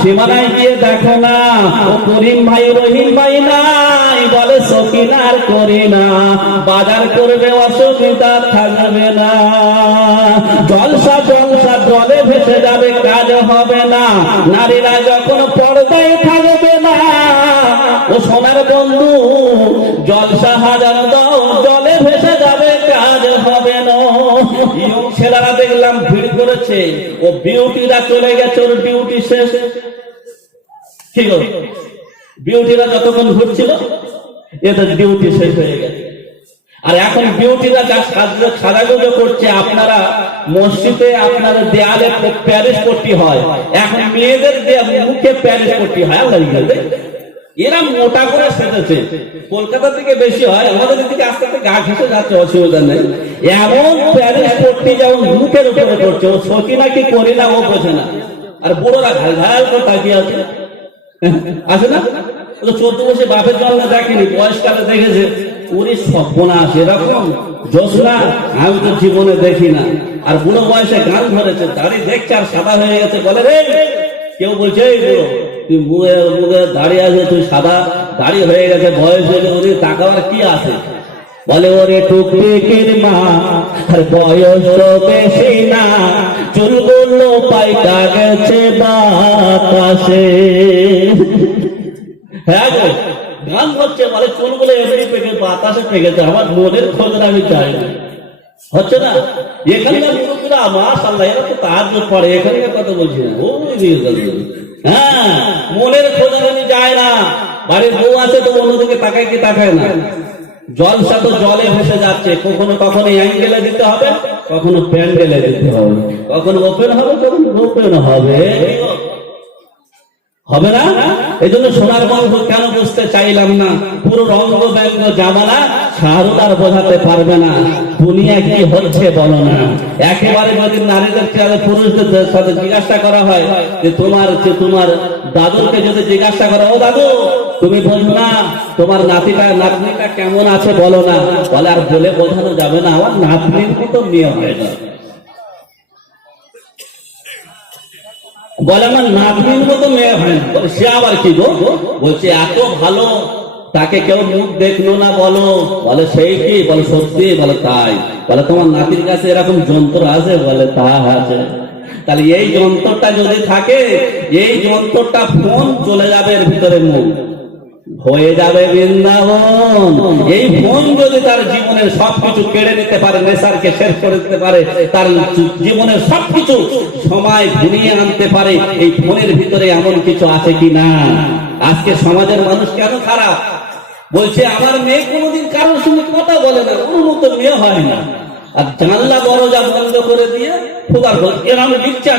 সীমানায় গিয়ে দেখো না, ও করিম ভাই রহিম ভাই নাই, বলে সকিনার করি না, বাজার করবে অসুবিধা থাকবে না, জলসা জলসা জলে ভেসে যাবে, কাজ হবে না, নারীরা যখন পর্দায় থাকবে না, ও সোনার বন্ধু জলসা হাজার দাও, জলে ভেসে যাবে, কাজ হবে না। ছেলেরা দেখলাম ভিড় করেছে, ও বিউটিরা চলে গেছে, ওর ডিউটি শেষ। কি গো, বিউটিরা যতক্ষণ ঘুরছিল এদের ডিউটি শেষ হয়ে গেছে। আর এখন বিউটিরা যা সাজাগুজো করছে, আপনারা মসজিদে আপনার দেয়ালে প্যারিস পট্টি হয়, এখন মেয়েদের মুখে প্যারিস পট্টি হয়। আল্লাহ, এরা মোটা করে সেজেছে, কলকাতা থেকে বেশি হয়, আমাদের দিকে আস্তে আস্তে গা ঘেসে যাচ্ছে, অসুবিধা নেই। এমন প্যারিস পট্টি যেমন মুখের উপরে করছে, ও সকিনা কি করি না ও বোঝে না। আর বুড়োরা ঘাল ঘাল করে তাকিয়ে আছে, আছে না? 14 বছর বাপের জল না দেখেনি, বয়সকালে দেখেছে, ওরে সর্বনাশ, এরকম জোসনা আমি তো জীবনে দেখি না। আর বুড়ো বয়সে গান ধরেছে, দাড়ি দেখছে আর সাদা হয়ে গেছে, বলে রে, কেউ বলছে এই বুড়ো তুই মুখে দাঁড়িয়ে আছে, তুই সাদা দাড়ি হয়ে গেছে, বয়স হয়ে গেছে, তাকাবার কি আছে? বলে ওরে টুকটুকির মা, আর বয়স তো বেশি না, চুলগুলো পাইটা গেছে বাতাসে। হ্যাঁ গো, গান হচ্ছে, বলে চুলগুলো এমনি পেকে বাতাসে পেকেছে, আমার মনের খোঁজ আমি চাই না, হচ্ছে না? এখানকার মুরব্বীরা মাশাআল্লাহ, এরা তো তাহাজ্জুদ পড়ে, এখানকার কথা বলছি না। হ্যাঁ, মনের খোঁজ আমি যায় না, বাড়ির বউ আছে তো অন্যদিকে তাকায় কি তাকায় না। জলসা তো জলে ভেসে যাচ্ছে, কখনো কখনো অ্যাঙ্গেলে দিতে হবে, কখনো প্যান্ডেলে দিতে হবে, কখনো ওপেন হবে, কখনো ওপেন হবে, হবে না? এই জন্য সোনার বংশ কেন বুঝতে চাইলাম না, পুরো রঙ্গ ব্যঙ্গ জামানা শাহরুদার বোঝাতে পারবে না, দুনিয়া কি হচ্ছে বলো না। একেবারে যদি নারীদের চেয়ারে পুরুষদের সাথে জিজ্ঞাসা করা হয় যে তোমার দাদুকে যদি জিজ্ঞাসা করো, ও দাদু তুমি বলছো না তোমার নাতনিটা কেমন আছে বলো না, বলে আর বলে বোঝানো যাবে না, আমার নাতনির মতো মেয়ে হয়ে যাবে, বলে আমার নাতনির মতো মেয়ে হয় না। বলে সে আবার কি গো? বলছে এত ভালো, তাকে কেউ মুখ দেখলো না বলো, বলে সেই কি? বলে সত্যি, বলে তাই। বলে তোমার নাতির কাছে এরকম যন্ত্র আছে? বলে তা আছে। তাহলে এই যন্ত্রটা যদি থাকে, এই যন্ত্রটা ফোন চলে যাবে এর ভিতরে, মুখ হয়ে যাবে বৃন্দাবন। এই ফোন যদি তার জীবনের সবকিছু কেড়ে নিতে পারে, নেশারকে শেষ করে দিতে পারে, তার জীবনের সবকিছু সময় ঘুরিয়ে আনতে পারে, এই ফোনের ভিতরে এমন কিছু আছে কি না? আজকে সমাজের মানুষ কেন খারাপ? বলছে আমার মেয়ে কোনোদিন কারোর সঙ্গে কথা বলে না, ওর মতো মেয়ে হয় না, আর জানলা দরজা বন্ধ করে দিয়ে ফুগার এরকম ইচ্ছা